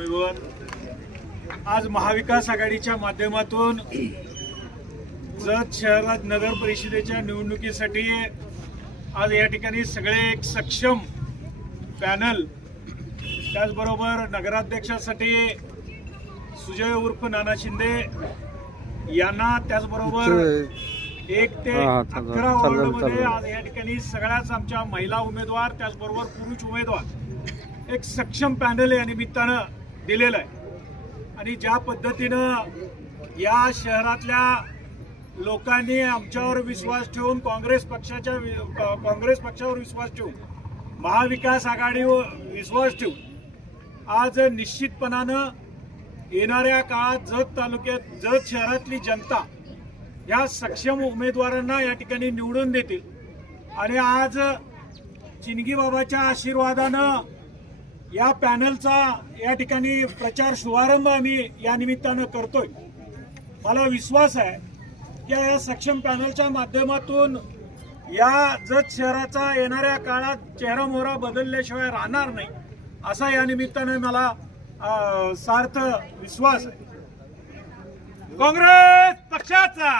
उमेदवार आज महाविकास आघाडीच्या माध्यमातून जत शहरात नगर परिषदेच्या निवडणुकीसाठी आज या ठिकाणी सगळे एक सक्षम पॅनल त्याचबरोबर नगराध्यक्षासाठी सुजय उर्फ नाना शिंदे यांना त्याचबरोबर एक ते अकरा वॉर्डमध्ये. आज या ठिकाणी सगळ्याच आमच्या महिला उमेदवार त्याचबरोबर पुरुष उमेदवार एक सक्षम पॅनल या निमित्तानं दिलेलं आहे. आणि ज्या पद्धतीनं या शहरातल्या लोकांनी आमच्यावर विश्वास ठेवून काँग्रेस पक्षाच्या वि- काँग्रेस पक्षावर विश्वास ठेवून महाविकास आघाडीवर विश्वास ठेवून आज निश्चितपणानं येणाऱ्या काळात जत तालुक्यात जत शहरातली जनता या सक्षम उमेदवारांना या ठिकाणी निवडून देतील. आणि आज चिनगीबाबाच्या आशीर्वादानं या पॅनलचा या ठिकाणी प्रचार शुभारंभ आम्ही या निमित्तानं करतोय. मला विश्वास आहे की या सक्षम पॅनलच्या माध्यमातून या जत शहराचा येणाऱ्या काळात चेहरा मोहरा बदलल्याशिवाय राहणार नाही असा या निमित्तानं मला सार्थ विश्वास आहे. काँग्रेस पक्षाचा!